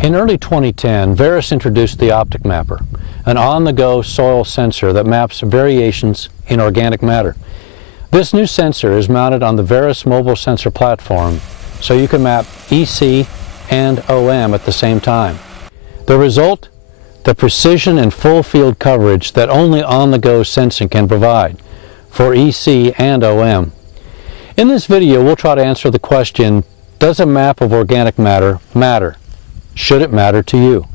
In early 2010, Veris introduced the Optic Mapper, an on-the-go soil sensor that maps variations in organic matter. This new sensor is mounted on the Veris mobile sensor platform, so you can map EC and OM at the same time. The result? The precision and full field coverage that only on-the-go sensing can provide for EC and OM. In this video, we'll try to answer the question, does a map of organic matter matter? Should it matter to you?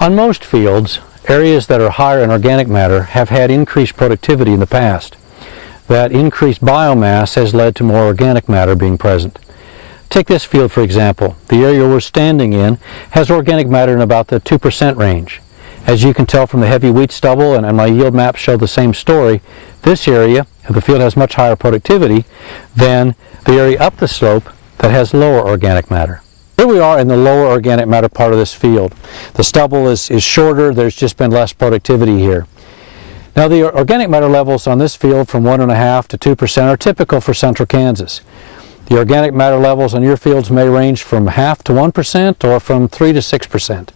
On most fields, areas that are higher in organic matter have had increased productivity in the past. That increased biomass has led to more organic matter being present. Take this field for example. The area we're standing in has organic matter in about the 2% range. As you can tell from the heavy wheat stubble, and my yield maps show the same story, this area of the field has much higher productivity than the area up the slope that has lower organic matter. Here we are in the lower organic matter part of this field. The stubble is shorter, there's just been less productivity here. Now the organic matter levels on this field from 1.5% to 2% are typical for central Kansas. The organic matter levels on your fields may range from 0.5% to 1% or from 3% to 6%.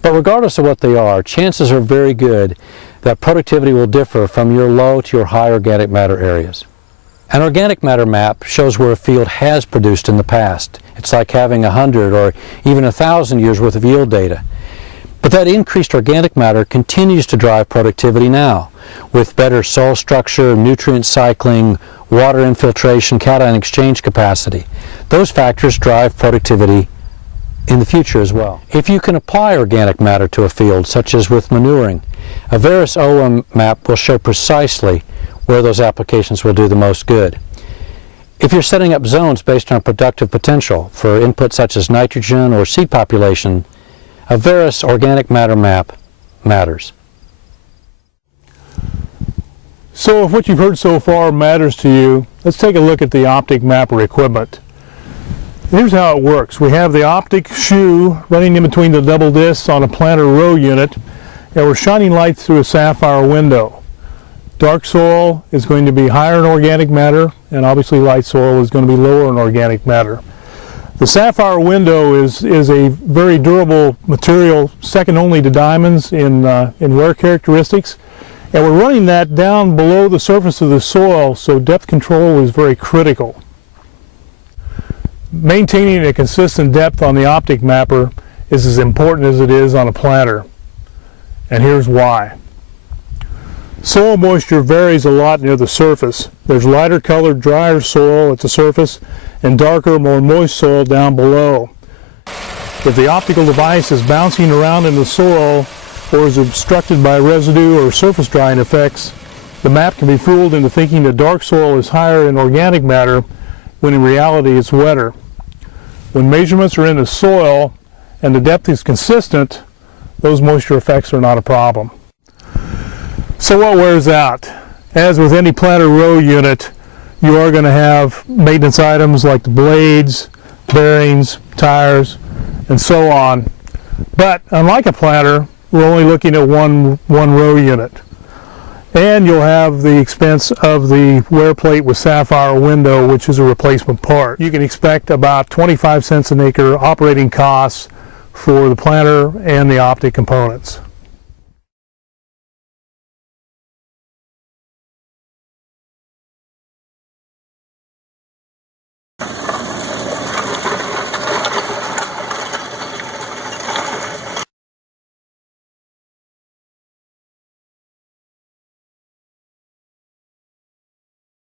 But regardless of what they are, chances are very good that productivity will differ from your low to your high organic matter areas. An organic matter map shows where a field has produced in the past. It's like having 100 or even 1,000 years worth of yield data. But that increased organic matter continues to drive productivity now, with better soil structure, nutrient cycling, water infiltration, cation exchange capacity. Those factors drive productivity in the future as well. If you can apply organic matter to a field, such as with manuring, a Veris OM map will show precisely where those applications will do the most good. If you're setting up zones based on productive potential for inputs such as nitrogen or seed population, a Veris organic matter map matters. So if what you've heard so far matters to you, let's take a look at the Optic Mapper equipment. Here's how it works. We have the optic shoe running in between the double discs on a planter row unit, and we're shining light through a sapphire window. Dark soil is going to be higher in organic matter, and obviously light soil is going to be lower in organic matter. The sapphire window is a very durable material, second only to diamonds in wear characteristics. And we're running that down below the surface of the soil, so depth control is very critical. Maintaining a consistent depth on the Optic Mapper is as important as it is on a planter. And here's why. Soil moisture varies a lot near the surface. There's lighter colored, drier soil at the surface and darker, more moist soil down below. If the optical device is bouncing around in the soil or is obstructed by residue or surface drying effects, the map can be fooled into thinking that dark soil is higher in organic matter when in reality it's wetter. When measurements are in the soil and the depth is consistent, those moisture effects are not a problem. So what wears out? As with any planter row unit, you are going to have maintenance items like the blades, bearings, tires, and so on. But unlike a planter, we're only looking at one row unit. And you'll have the expense of the wear plate with sapphire window, which is a replacement part. You can expect about 25 cents an acre operating costs for the planter and the optic components.